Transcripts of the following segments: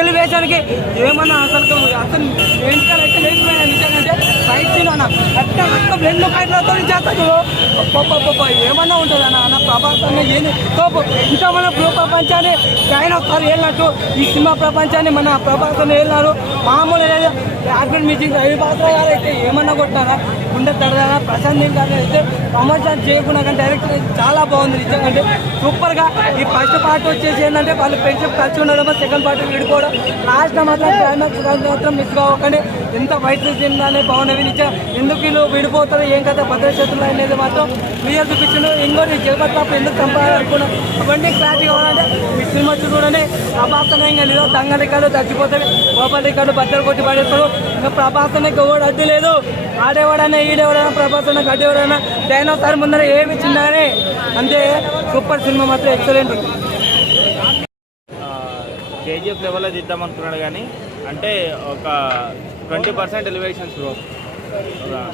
ఎలివేషన్కి ఏమన్నా అసలు అసలు వెంటనే అయితే లేచిపోయినా. నిజంగా ఫైట్ సీన్ అన్న కట్ట కట్ట రెండు ఫైట్లతో చేస్తాను పప్ప ఏమన్నా ఉంటుంది అన్న అన్న ప్రభాస్ ఏంది తోపు. ఇంకా మన భూ ప్రపంచాన్ని ఆయన ఒకసారి వెళ్ళినట్టు ఈ సినిమా ప్రపంచాన్ని మన ప్రభాస్ వెళ్ళినారు మామూలు యాక్టర్ మీటింగ్ రవి గారు అయితే ఏమన్నా కొట్టారా గుండె తడదారా ప్రశాంత్ నీల్ గారు అయితే ప్రమోషన్ చేయకుండా కానీ డైరెక్టర్ చాలా బాగుంది నిజంగా అంటే సూపర్గా ఈ ఫస్ట్ పార్ట్ వచ్చేసి ఏంటంటే వాళ్ళు ఫ్రెండ్షిప్ కలిసి ఉండడం సెకండ్ పార్ట్ విడిపోవడం. లాస్ట్ మాత్రం క్లైమాక్స్ మాత్రం మిస్ కావకండి. ఎంత వైట్ సినిమానే బాగున్నవి నిజంగా ఎందుకు వీళ్ళు విడిపోతారు ఏం కదా భద్రశత్రులు అనేది మాత్రం క్లియర్ చూపించిండు. ఇంకోటి జగత్ తప్ప ఎందుకు చంపాలనుకున్నాం? అవన్నీ క్లారిటీ కావాలంటే మీ సినిమా చూడండి. ప్రభాసం ఇంకా లేదు రికార్డు చచ్చిపోతాయి గోపాల్ రికార్డు బట్టలు కొట్టి పడేస్తారు ఇంకా ప్రభాసానికి ఎవడు అడ్డు లేదు. ఆడేవాడైనా ఈడేవాడైనా ప్రభాసం గడ్డేవాడైనా డైనోసార్ ముందర ఏమి చిన్నగానే. అంతే సూపర్ సినిమా మాత్రం ఎక్సలెంట్. కేజీఎఫ్ లెవెల్లో తీద్దాం అనుకున్నాడు కానీ అంటే ఒక twenty percent elevations bro.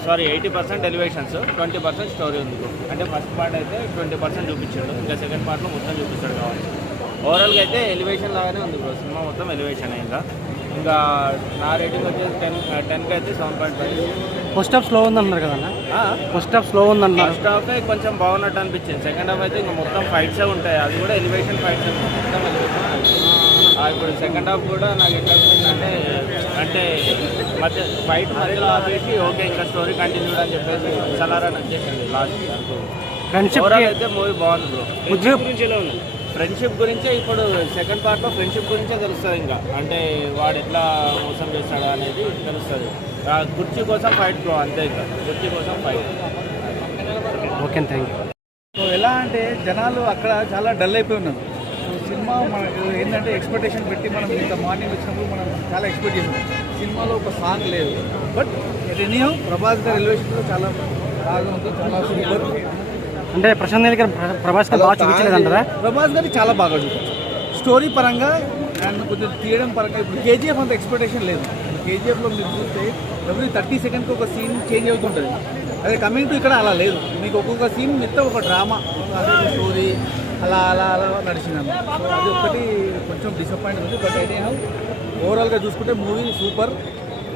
Sorry eighty percent elevations twenty percent story ఉంది అంటే ఫస్ట్ పార్ట్ అయితే ట్వంటీ పర్సెంట్ చూపించాడు. ఇంకా సెకండ్ పార్ట్లో మొత్తం చూపిస్తాడు కావాలి. ఓవరాల్గా అయితే ఎలివేషన్ లాగానే ఉంది బ్రో. సినిమా మొత్తం ఎలివేషన్ ఇంకా ఇంకా నా రేటింగ్ వచ్చేసి టెన్ టెన్కి అయితే seven point five. First half slow ఉందన్నారు కదన్నా ఫస్ట్ హాఫ్ స్లో ఉందన్నారు ఫస్ట్ హాఫ్ కొంచెం బాగున్నట్టు అనిపించింది. సెకండ్ హాఫ్ అయితే ఇంకా మొత్తం ఫైట్సే ఉంటాయి. అది కూడా ఎలివేషన్ ఫైట్స్ మొత్తం ఇప్పుడు సెకండ్ హాఫ్ కూడా నాకు ఎట్లా అనిపించిందంటే అంటే మధ్య ఫైట్ మధ్యలో ఆపేసి ఓకే ఇంకా స్టోరీ కంటిన్యూ అని చెప్పేసి చలారా నచ్చేసింది లాస్ట్. ఫ్రెండ్షిప్ అయితే మూవీ బాగుంది బ్రో. ఉద్యోగ ఫ్రెండ్షిప్ గురించే ఇప్పుడు సెకండ్ పార్ట్లో ఫ్రెండ్షిప్ గురించే తెలుస్తుంది ఇంకా. అంటే వాడు ఎట్లా మోసం చేస్తాడు అనేది తెలుస్తుంది. కుర్చీ కోసం ఫైట్ బ్రో అంతే ఇంకా. కుర్చీ కోసం fight. Okay thank you so ఎలా అంటే జనాలు అక్కడ చాలా డల్ అయిపోయి ఉన్నారు. సో సినిమా మన ఏంటంటే ఎక్స్పెక్టేషన్ పెట్టి మనం ఇంత మార్నింగ్ వచ్చినప్పుడు మనం చాలా ఎక్స్పెక్ట్ చేసాం సినిమాలో ఒక సాంగ్ లేదు. బట్ ఎనీహో ప్రభాస్ గారి ఎలివేషన్ చాలా బాగా ఉంది చాలా సూపర్ అంటే ప్రశాంత్ గారు ప్ర- ప్రభాస్ గారు బాగా చూపించలేదంటారా? ప్రభాస్ గారి చాలా బాగా చూపించారు. స్టోరీ పరంగా అండ్ కొంచెం తీయడం పరంగా ఇప్పుడు కేజీఎఫ్ అంత ఎక్స్పెక్టేషన్ లేదు. కేజీఎఫ్లో మీరు చూస్తే ఎవ్రీ థర్టీ సెకండ్కి ఒక సీన్ చేంజ్ అవుతుంటుంది. అదే కమింగ్ టు ఇక్కడ అలా లేదు. మీకు ఒక్కొక్క సీన్ మొత్తం ఒక డ్రామా స్టోరీ అలా అలా అలా నడిచిందన్న సో అది ఒకటి కొంచెం డిసప్పాయింట్ ఉంది. బట్ అయితే ఓవరాల్గా చూసుకుంటే మూవీ సూపర్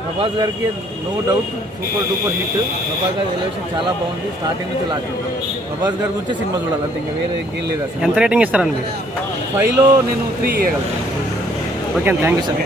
ప్రభాస్ గారికి no doubt super duper hit Prabhas గారి ఎలివేషన్ చాలా బాగుంది. స్టార్టింగ్ నుంచి లాస్ట్ ప్రభాస్ గారి గురించి సినిమా చూడాలి అంతే ఇంకా వేరే ఇంకేం లేదు అసలు. ఎంత రేటింగ్ ఇస్తారండి? మీరు ఫైవ్లో నేను త్రీ ఇవ్వగలను ఓకే థ్యాంక్ యూ సార్.